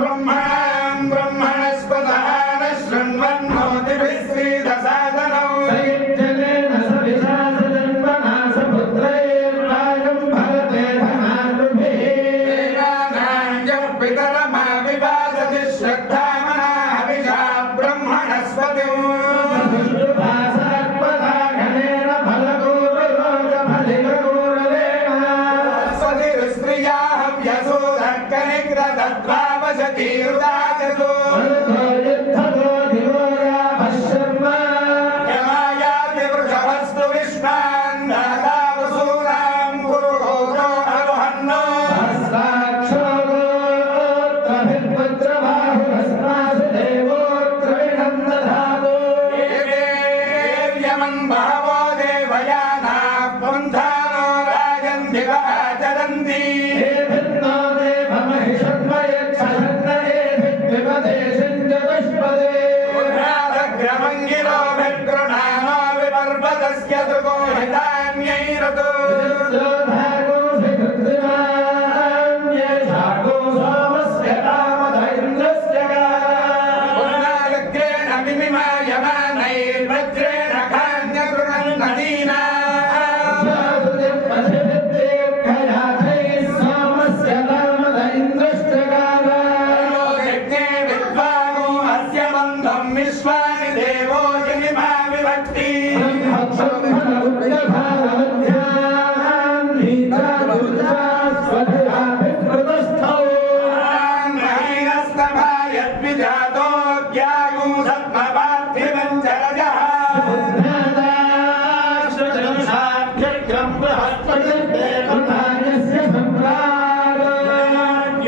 ब्रह्मणां ब्रह्मणस्पतः न शृण्वन्नोतिभिः श्रीदसादनौ सयुज्यतेन सविशासजन्मना सपुत्रैर्भागं भरते धनार्भिः देवानां यः पितरमाविवासति श्रद्धामना हविषा ब्रह्मणस्पतिं तीरुदाचतो युद्धतो दिवोया भस्यर्मा यमायाति वृषभस्तु विश्वान् दातावसूनां गुरुहोरो अरुहन्नो सहस्राक्षोत्तभिर्वज्रबाहुरस्मासु देवोऽत्र विनन्दधातो येव्यमन् बहवो देवयानाः पन्थानो राजन् दिवः चरन्ति ग्रमङ्गिरो भिर्गृणानो विपर्वतस्य दुर्गोहितान्यैरतो सोमस्य कामधैन्द्रस्य पुनरालग्रेण विमिमायमानैर्वज्रेण खान्यगृणन्नदीना विश्वानि देवो जनिमा विभक्ति यद्विजातो ज्ञागुसत्मपार्थिवञ्चरजः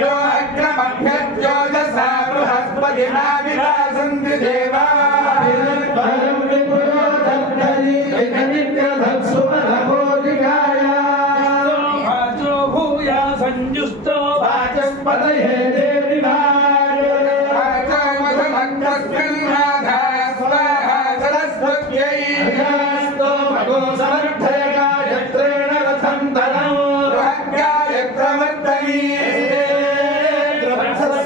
यो अग्रमभ्यज्योजसा बृहस्पतिना विभासन्ति देवा संयुस्तो वाचस्पतये समर्थयगायत्रेण रथं धनौ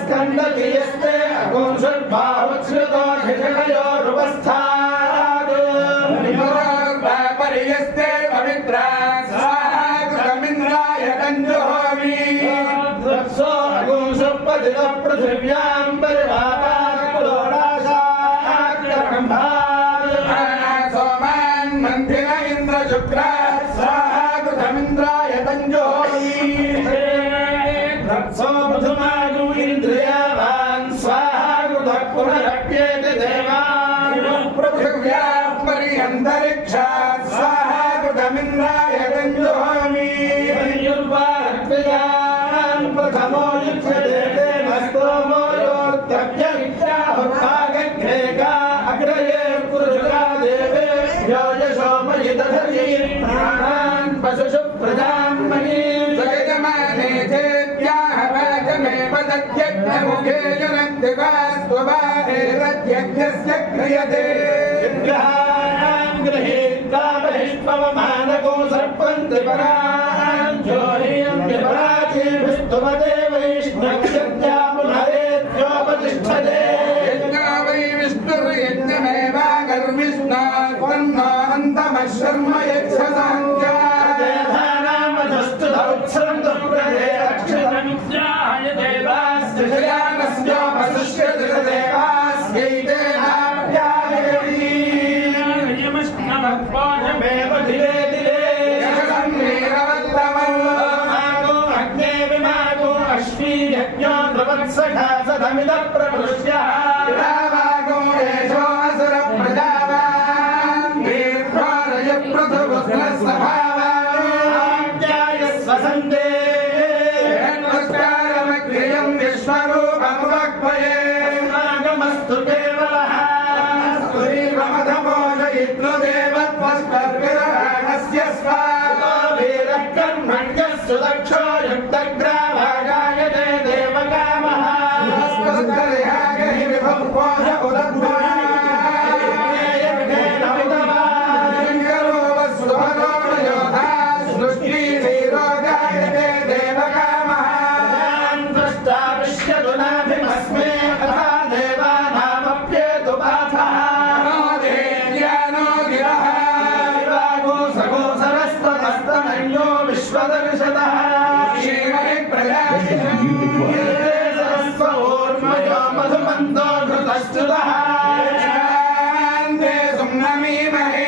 स्कन्दति यस्ते अगुंसुर्बाहुश्रुतोऽधिषणयोरुपस्थात् परियस्ते पवित्रा स्वाहा कृतमिन्द्राय कञ्जुहोमि वत्सो अगुंसुपतितः पृथिव्यां परिवातात् पुरोडाशात् सोमान् मन्थिन इन्द्रशुक्रा स्वाहा कृतमिन्द्राय कञ्जुहोमि वत्सो मधुमागु इन्द्रियावान् स्वाहा कृतः पुनरप्येति देवान् पृथिव्याः पर्यन्तरिक्षात् स्वाहा कृतमिन्द्राय कञ्जुहोमि पर्युर्वार्त्यान् प्रथमो युज्यते तेन स्तोमो योक्तव्यमित्याहुर्भागघ्रेका अग्रये पुरुषा देवे यो यशोमयि दधति प्राणान् पशुषु प्रजां मयि जयजमाने चेत्याह वाचमेव तद्यज्ञमुखे जनन्ति वा स्वभावेरद्यज्ञस्य क्रियते विग्रहाणां गृहीत्वा बहिष्पवमानको सर्पन्ति परान् जोह्यन्ति पराचीभिस्तुवते वैष्णव्यत्या पुनरेत्योपतिष्ठते यज्ञो वै विष्णुर्यज्ञमेवागर्विष्णात् तन्नो अन्तमशर्म यच्छसाङ्ख्यानामधस्तुतौत्सरन्तु प्रदे रक्षितमित्याहय देवास्तिशयानस्योपसुष्यति देवास्यैते नाभ्यायति यमस्नमत्पाशमेव धिरे धिरे यशसन्वीरवत्तमो मागो अग्ने विमागो अश्वी यज्ञो ध्रुवत्सखा सदमिदः प्रपृश्यः रावागो येषो असुरप्रजावान् वीर्भोरय पृथुवस्त्रस्वभावान् स्वसन्ते नमस्कारमग्र्यं विश्वरूपमुपक्वये नागमस्तु केवलः स्तुरीवमधमोजयित्नुदेवत्वस्पर्विरहाणस्य स्वाहा वीरः कर्मण्यः सुदक्षो युक्तग्राभागायते देवकामः स्तुतरिहागहि विभुपोष उदद्भुः सृष्टि तस्मै अथा देवानामप्येतु पाथः नो देव्यानो गिरः विवागो सगोसरस्तमस्तनयो विश्वदर्शतः श्रीमहि प्रजापतिर्मयो मधुमन्तो घृतश्च्युतः सुम्नमीमहे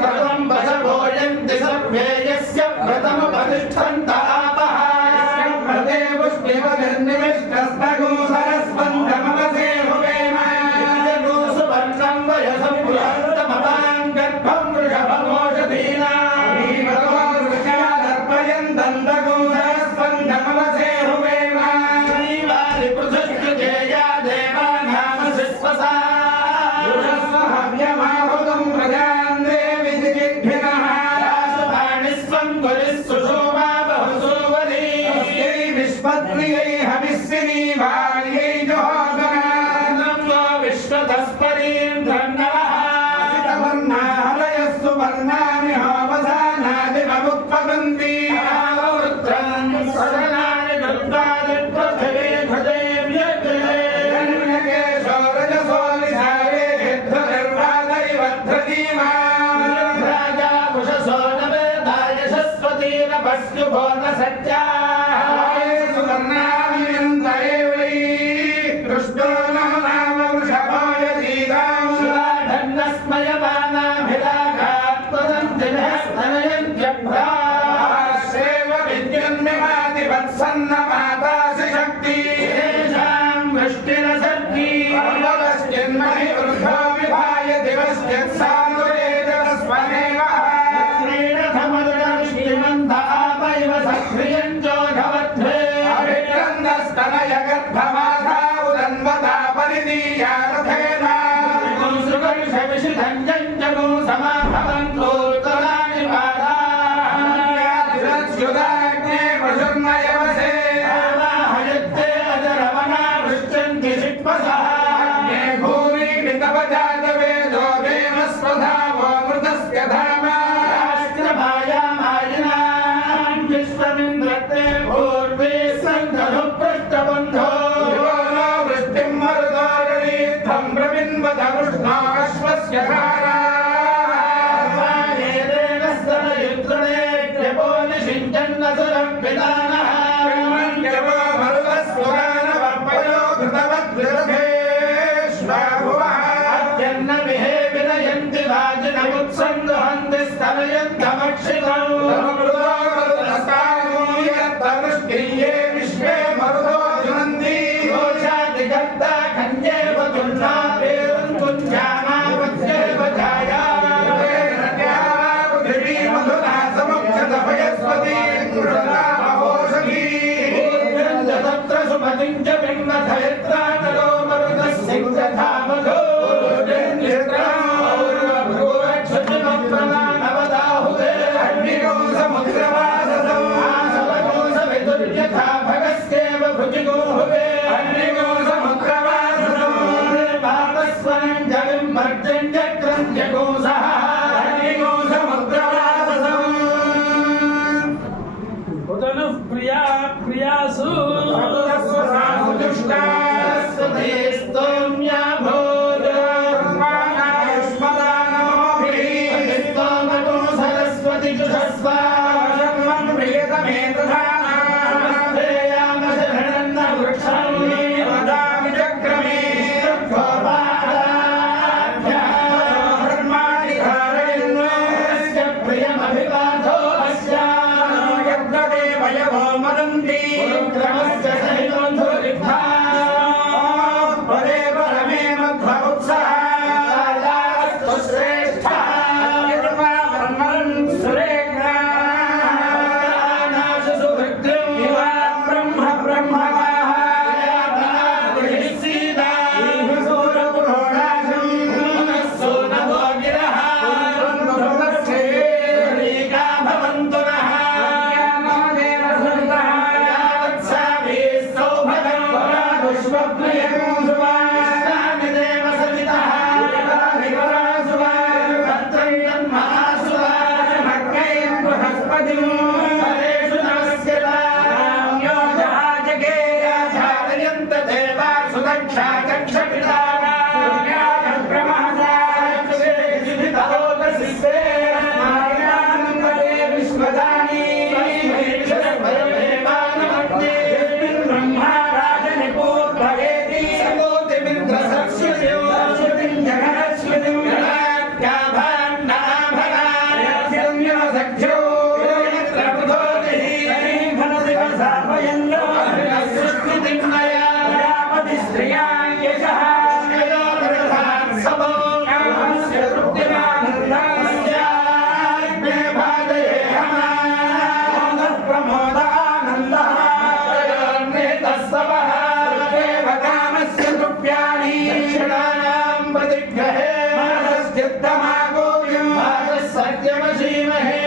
प्रथमं वशभोजन्ति सर्वे यस्य प्रथमपतिष्ठन्त आपः प्रते पुष्टिवनिर्निविष्टस्तगोसरस्पन्दमवसे हुवेम गोसुवर्णं वयसं बृहत्तमवान् गर्भं वृषभमोषधीनां वृषादर्पयन् दन्तगोसरस्पन्दमवसे हुवेम श्रीवारिपृथुष्कृते या देवानामसिस्वसा हव्यमाहुतं प्रजान् देवि दिग्भिनः रासुवाणिस्वं गुरिस्सुषोमा बहुसुवरी विश्वप्रियै हविस्सिनी भार्यै जोहोदना विश्वतस्परीन्द्रन्नवः सितवर्णाहलयस्सु वर्णानि होमसानादिवमुत्पतन्ति आवृत्रन् सदनानि गृह्णादिपृथिवी भजेव्यग्रे कन्यकेशो रजसो लिसाये हिद्धनिर्वादैवध्रतीमा राजा कुशसो न वेदाय शस्वतीरपस्युभो न सत्याः सुवर्णाभिनन्दये वै कृष्णो नाम वृषभो यदीदां सुराढन्नस्मयमानाभिलाघात् त्वदन्ति नस्तनयन्त्यभ्राश्रेव विद्युन्मिमादिवत्सन्नमातासि शक्ति येषां वृष्टिरसर्गी पर्वतश्चिन्महि वृद्धो विभाय दिवश्चित्सानुरेजस्वनेव श्रीरथमरुणवृष्टिमन्त आपैव सक्रियं जोघवध्वे अभिक्रन्दस्तनय गर्भमाधा उदन्वता परिदीया रथेन सुकर्षविषिधञ्जं जगो समाभवन्तोत्तराणि पादाच्युताग्ने पशुर्नयवसे आवाहयत्ते अजरवना वृष्टन्ति शिक्वसः अग्ने भूरि वितपजातवेदो देवस्वधावो मृतस्य धाम राष्ट्रभायामायिनां विश्वमिन्द्रते पूर्वे सन्धनुपृष्ठबन्धो नो वृष्टिं मरुतोरणीर्थं प्रविन्वदवृष्णो अश्वस्य धारा स्तनयुत्रणेभ्यपोनिषिञ्चन्नसुरं पितानः ब्रह्मण्यवो मरुतस्वगानवर्पयो कृतवद्विरथेष्वभुवः अत्यन्न विहे विनयन्ति वाजिनमुत्सन्दुहन्ति स्तनयन्तमक्षितौ तमृतो मरुतस्तानूयत्तवृष्टिये विश्वे मरुतो जुनन्ति दोषादिगर्ता कन्येव तुन्ना पेरुं कुञ्जामावत्येव जाया पृथिवी मधुना समुक्षतभयस्वती कृता महोषधी तत्र सुमतिं च बिम्बधयत्रानलो मरुतस्सिंहथा मधो भ्रूरक्षुतिमप्रमाणवदाहुवे अग्निगो समुद्रवाससौ आसवगोसविदुर्यथा भगस्येव भुजिगो हुवे अग्निगो समुद्रवाससौ पापस्वनं जलिं मर्जं चक्रं जगोसः अग्निगो समुद्रवाससौ उदनुः प्रिया प्रियासु दुष्टा स्वदेस्तोम्या भोजस्मदानोभिः सरस्वती जुषस्वाशर्मन् प्रियतमेतधायामशरणन्न वृक्षं वदामि चक्रमे धर्माणि धारयन्वस्य प्रियमभिपाधो अस्याद्रते वयवो मदन्ति क्रमस्य सहितोऽन्धुरिब्धा परे परमे मध्वोत्सः कालास्तु श्रेष्ठः ब्रह्मन् सुरेग्नाश सुभृद्रं इवा ब्रह्म ब्रह्मवाः सीता सूरपुरोडाशं मनस्सो नभो गिरः रीका भवन्तु नः ज्ञानोदेन सन्तः यावत्साभिः सौभगं पुष्पप्रियं सुवानि देव सवितः भद्रं तन्महासुवान् भक्तैः बृहस्पतिं परेषु नमस्कृता जहाजगे धारयन्त देवाः प्रतिग्रहे मनसश्चित्तमागोप्यं सत्यमशीमहे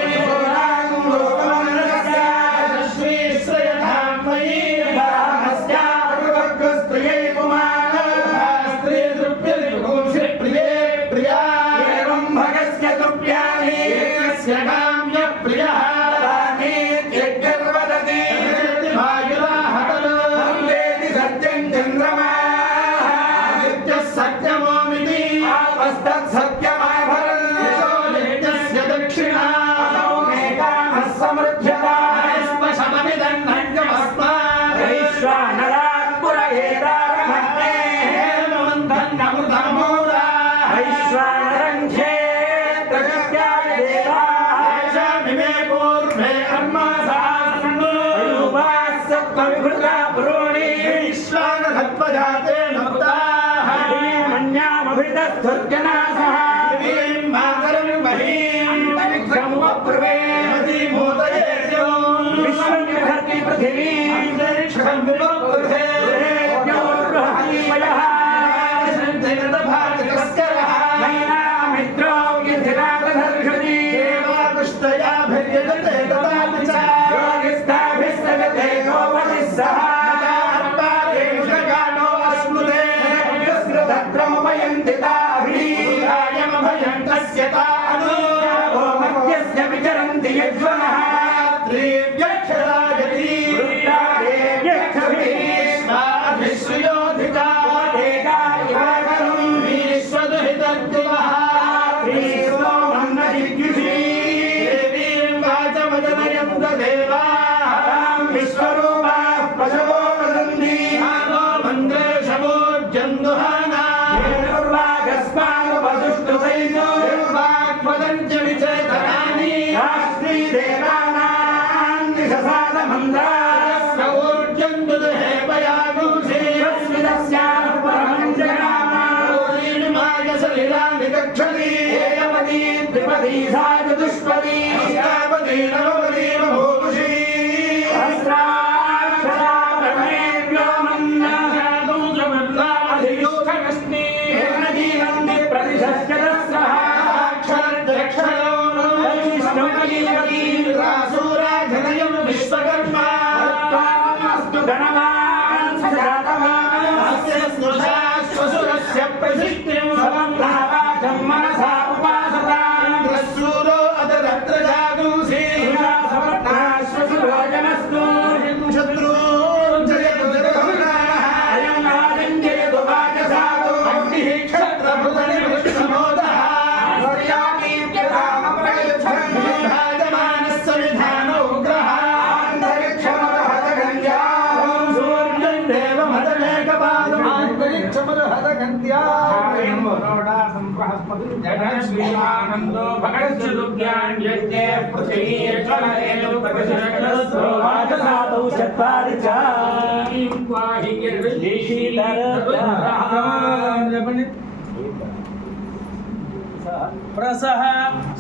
प्रसह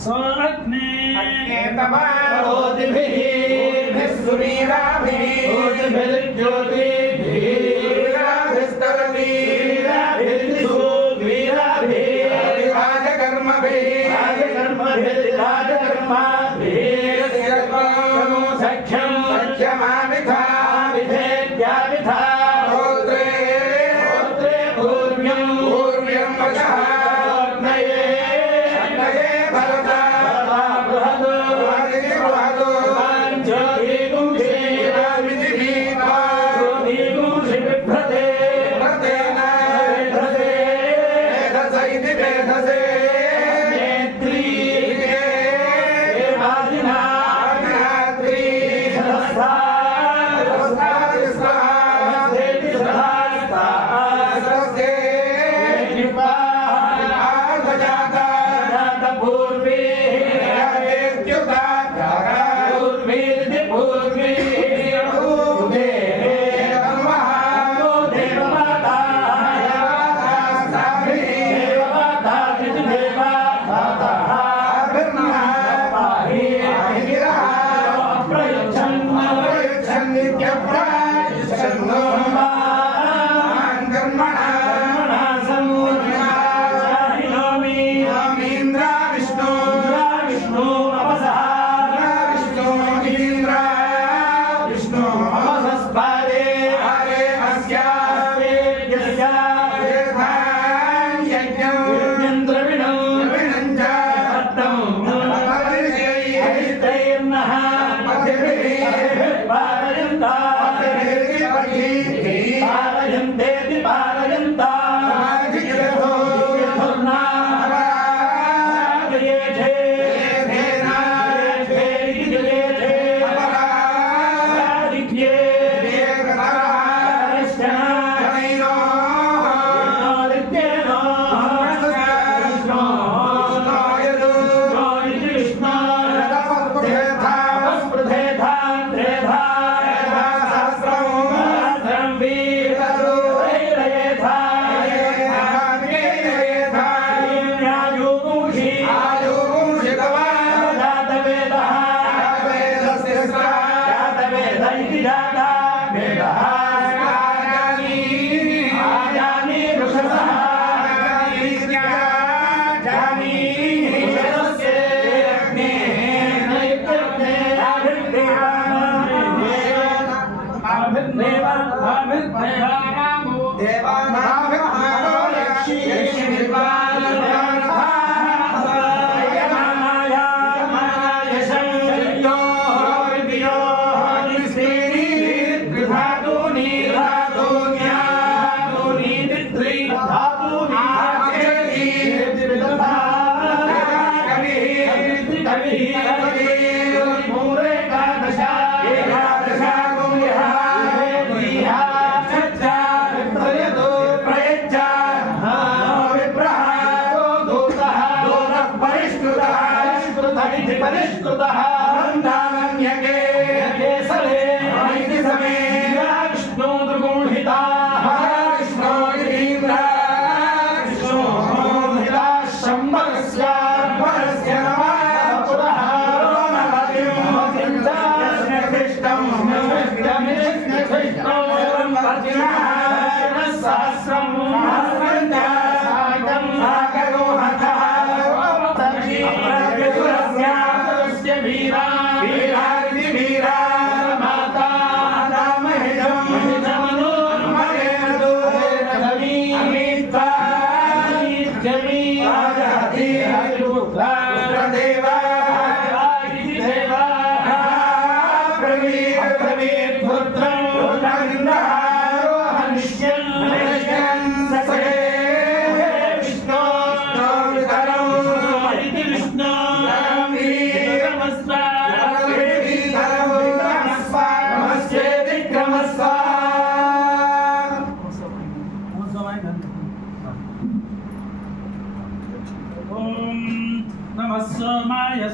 सोऽग्ने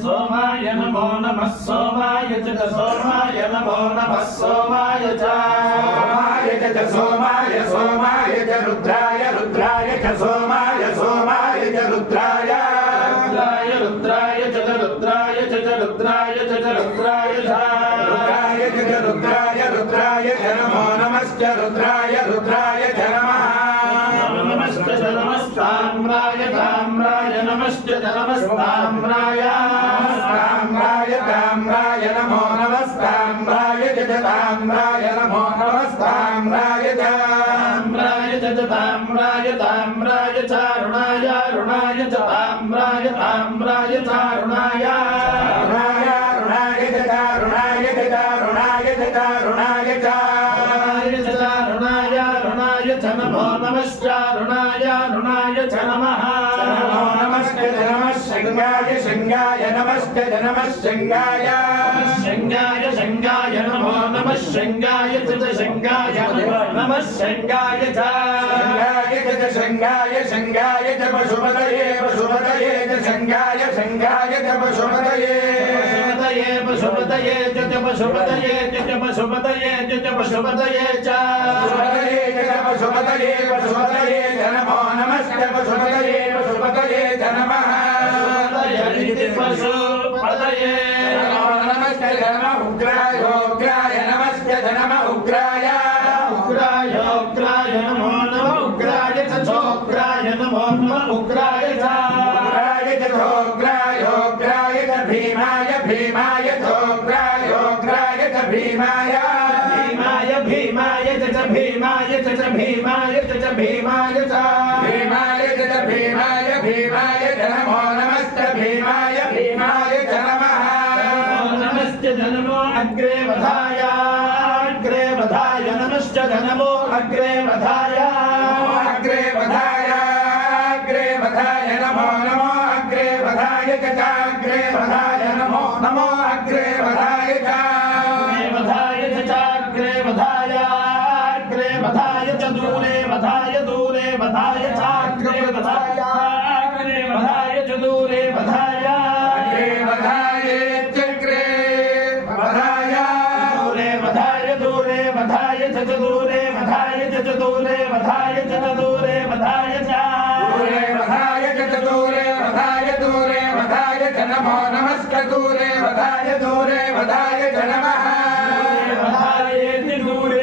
सोमाय नमो नमः सोमाय च सोमाय नमो नमः सोमाय च सोमाय सोमाय च रुद्राय रुद्राय च सोमाय सोमाय च रुद्राय रुद्राय च रुद्राय च रुद्राय च रुद्राय च रुद्राय रुद्राय च नमो नमश्च रुद्राय रुद्राय च नमः नमश्च नमस्ताम्राय ताम्राय नमश्च नमस्ताम्राय ताम्राय नमो नमस्ताम्राय च ताम्राय नमो नमस्ताम्राय ताम्राय च ताम्राय ताम्राय चारुणाय रुणाय च ताम्राय ताम्राय चारुणाय रुणाय च रुणाय च रुणाय च रुणाय च रुणाय च नमो नमश्च रुणाय रुणाय च नमः नमो नमस्ते नमः शंगाय शंगाय नमस्ते नमः शंगाय शंगाय शंगाय नमो नमः शंगाय च शंगाय नमः शंगाय च शंगाय शंगाय च पशुपतये पशुपतये च शंगाय शंगाय च पशुपतये पशुपतये च पशुपतये च पशुपतये च पशुपतये च पशुपतये पशुपतये च नमो नमस्ते पशुपतये पशुपतये च नमः पशुपतये नमस्ते नमः उग्राय उग्राय नमस्ते नमः उग्राय उग्राय उग्राय नमो नमः उग्राय च चोग्राय नमो नमः उग्राय च उग्राय उग्राय च भीमाय भीमाय चोग्राय उग्राय च भीमाय भीमाय च भीमाय च भीमाय च भीमाय च भीमाय च भीमाय भीमाय च नमो नमस्ते भीमाय भीमाय च नमः नमश्च नमो अग्रे वधाय नमश्च नमो अग्रे वधाय नमो नमो अग्रे वधाय च चाग्रे वधाय नमो नमो अग्रे वधाय च चाग्रे वधाय अग्रे वधाय च दूरे वधाय वधाय चाग्रे वधाय अग्रे वधाय च दूरे वधाय अग्रे वधाय चक्रे वधाय दूरे वधाय च दूरे वधाय च दूरे वधाय च दूरे वधाय च दूरे वधाय च नमो नमस्ते दूरे वधाय च नमः दूरे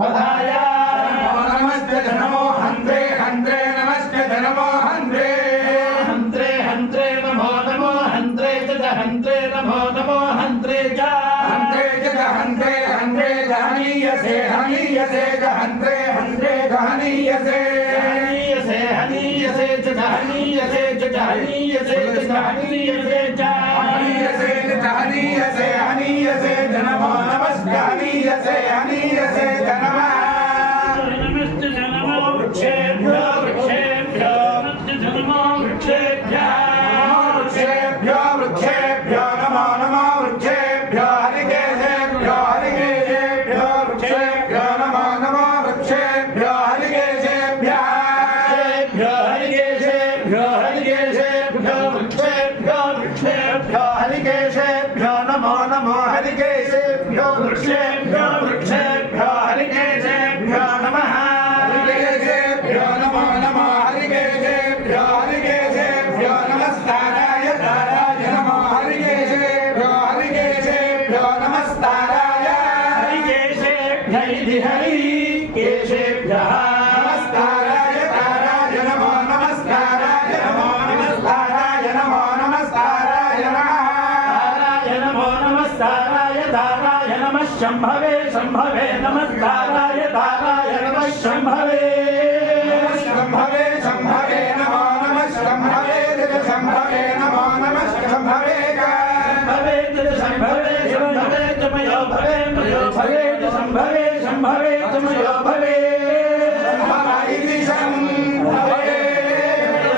वधाय नमो नमस्ते नमो हन्त्रे हन्त्रे नमस्ते नमो हन्त्रे हन्त्रे नमो हन्त्रे च हन्त्रे नमो हन्त्रे च हन्त्रे च हन्त्रे हनीयसे च हन्त्रे हनीयसे हनीयसे हनीयसे च हनीयसे च हनीयसे च हनीयसे च हनीयसे हनीयसे हनीयसे नमो नमस्ते हनीयसे हनीयसे नमः नमस्ते नमो वृक्षेभ्यो वृक्षेभ्यो नमस्ते नमो वृक्षेभ्यो वृक्षेभ्यो वृक्षेभ्यो नमो नमो वृक्षेभ्यो हरिकेशेभ्यो हरिकेशेभ्यो वृक्षेभ्यो नमो नमो वृक्षेभ्यो हरिकेशेभ्यो हरिकेशेभ्यो हरिकेशेभ्यो वृक्षेभ्यो वृक्षेभ्यो हरिकेशेभ्यो नमो नमो हरिकेशेभ्यो वृक्षेभ्यो वृक्षेभ्यो हरिकेशेभ्यो नमः हरिकेशेभ्यो नमो नमो हरिकेशेभ्यो हरिकेशेभ्यो नमस्काराय ताराय नमो हरिकेशेभ्यो हरिकेशेभ्यो नमस्काराय हरिकेशेभ्यैः हरिकेशेभ्यः नमस्काराय ताराय नमो नमस्काराय नमो नमस्काराय नमो नमस्काराय नमस्ताराय दाराय नमः शंभवे शंभवे नमस्ताराय दाराय नमः शंभवे शंभवे शंभवे नमो नमः शंभवे शंभवे नमो नमः शंभवे शंभवे शंभवे शंभवे तमयो भवे मयो भवे शंभवे शंभवे तमयो भवे शंभवे शंभवे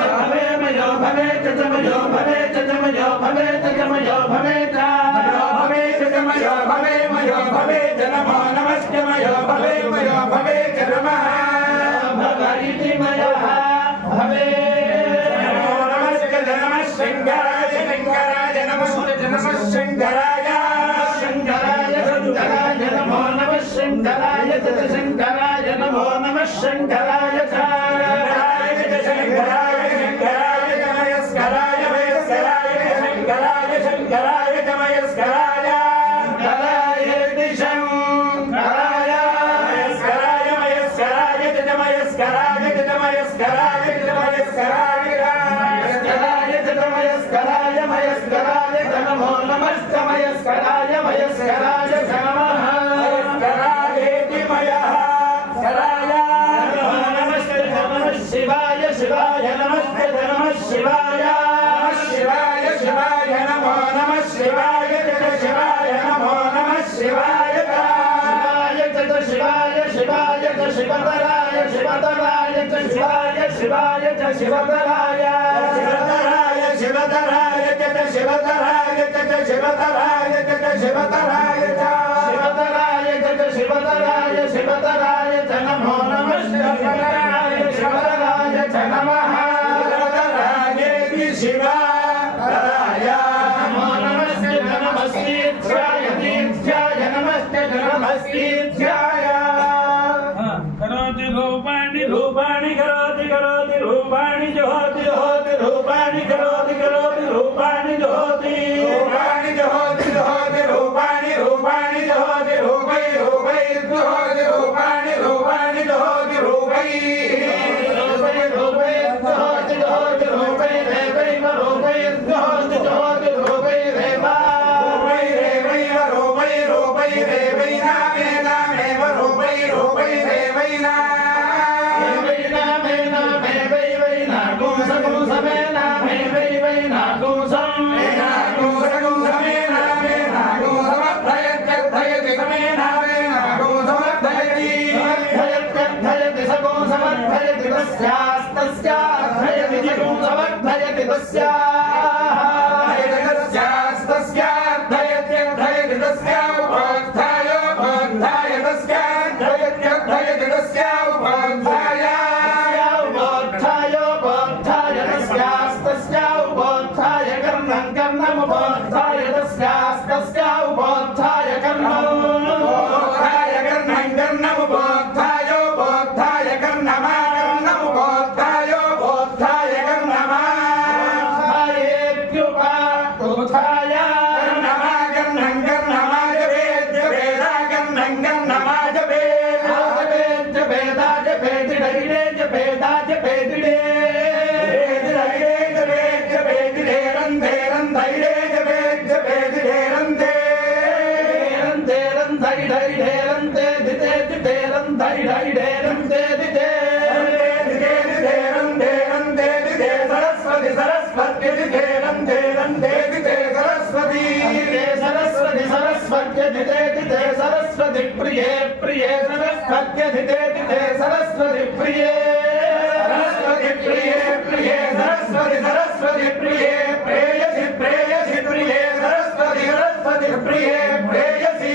भवे मयो भवे तमयो भवे तमयो भवे तमयो भवे मयो भवे मयो भवे नमो नमस्ते मयो भवे नमः भवति मयः भवे नमो नमस्ते नमः शंकराय शंकराय नमः शंकराय शंकराय शंकराय नमो नमः शंकराय शंकराय नमो नमः शंकराय शंकराय शंकराय नमस्काराय वयस्कराय शंकराय शंकराय नमस्काराय शिवाय शिवाय नमस्ते नमः शिवाय शिवाय शिवाय नमो नमः शिवाय शिवाय नमो नमः शिवाय शिवाय शिवाय शिवतराय शिवतराय शिवाय शिवाय शिवतराय शिवतराय शिवतराय शिवतराय शिवतराय शिवतराय शिवतराय शिवतराय नमो नमः शिवतराय शिवतराय नमः शिवाय नमो नमस्ते नमस्तीर्थ्याय तीर्थ्याय नमस्ते नमस्तीर्थ्याय करोति रूपाणि रूपाणि करोति करोति रूपाणि जोति जोति रूपाणि करोति करोति रूपाणि जोति रूपाणि जोति जोति रूपाणि रूपाणि जोति रूपै रूपै जोति रूपाणि रूपाणि जोति रूपै रूपै रूपै जोति जोति रूपै रेवै रूपै जोति जोति रूपै रेवा रूपै रेवै रूपै रूपै रेवै नामे नामे रूपै रूपै रेवै नामे नामे नामे वै वै नागुं सगुं समे नामे वै वै नागुं सम नागुं सगुं समे नामे नागुं समर्थयति समे नामे नागुं समर्थयति समर्थयति सगुं समर्थयति सरस्वत्यधिते रन्धे रन्धेदिते सरस्वती सरस्वती सरस्वत्यधिते सरस्वती प्रिये प्रिये सरस्वत्यधिते सरस्वती प्रिये सरस्वती प्रिये प्रिये सरस्वती सरस्वती प्रिये प्रेयसि प्रेयसि प्रिये सरस्वती सरस्वती प्रिये प्रेयसि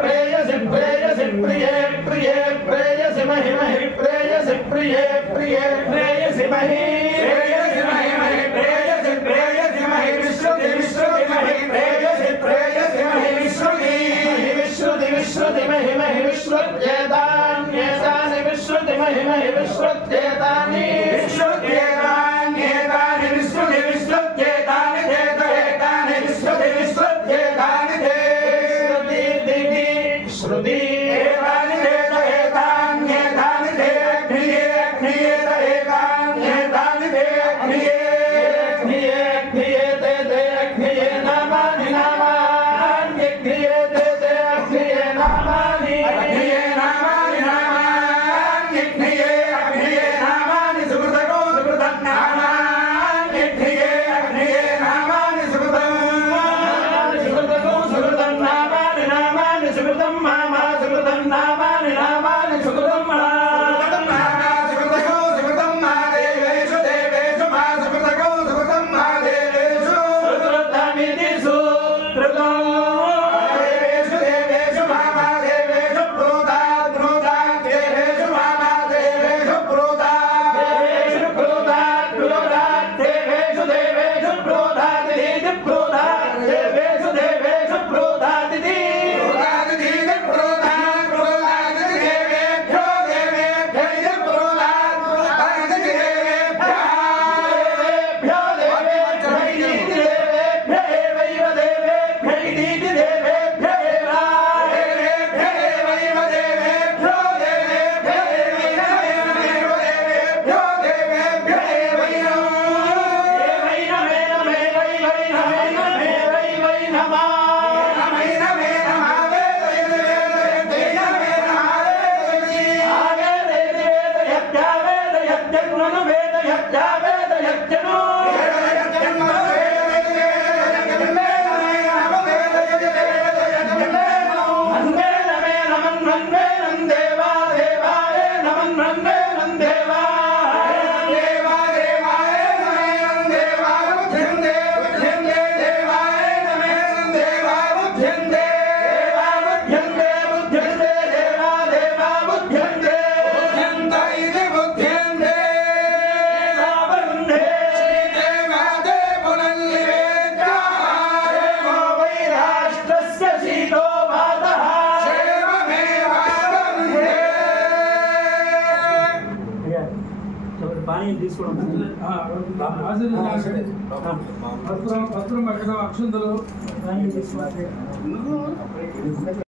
प्रेयसि प्रेयसि प्रिये प्रिये प्रेयसि महि महि प्रेयसि प्रिये प्रिये प्रेयसि महि प्रेयसि महि महि प्रेयसि प्रेयसि महि विश्रुति विश्रुति महि प्रेयसि प्रेयसि महि विश्रुति विश्रुति विश्रुति महि महि विश्रुत्येतान्येतानि विश्रुति महि महि विश्रुत्येतानि विश्रुत्येतान्येतानि विश्रुति विश्रुत्येतानि चेतहेतानि विश्रुति विश्रुत्येतानि ते श्रुति दिवि श्रुति एतानि चेतहेतान्येतानि ते क्रिये क्रियेतहेतान्येतानि ते क्रिये क्रिये क्रियेते ते क्रिये नामानि नामानि क्रियेते ते क्रिये नामानि क्रिये नामानि नामानि क्रिये क्रिये नामानि सुकृतको सुकृतं नामानि क्रिये क्रिये नामानि सुकृतं सुकृतं सुकृतं नामानि नामानि सुकृतं मामा सुकृतं नामानि नामानि सुकृतं सुकृतं नामा सुकृतको सुकृतं महादेवेषु देवेषु मा सुकृतको सुकृतं महादेवेषु सुकृतमिति सुकृतं देवेषु देवेषु महादेवेषु प्रोतात् प्रोतात् देवेषु महादेवेषु प्रोतात् देवेषु प्रोतात् प्रोतात् देवेषु देवेषु प्रोतादिति प्रोतात् देवेषु देवेषु प्रोतादिति प्रोतादिति प्रोतात् प्रोतादिति देवेभ्यो देवेभ्यैः प्रोतात् प्रोतादिति देवेभ्यः देवेभ्यो देवेभ्यैति देवेभ्यैव देवेभ्यैति देवेभ्य एव देवेभ्यैव देवेभ्यो देवेभ्यैव देवेभ्यो पानी తీసుకోవడం వస్త్రం అక్షంతలు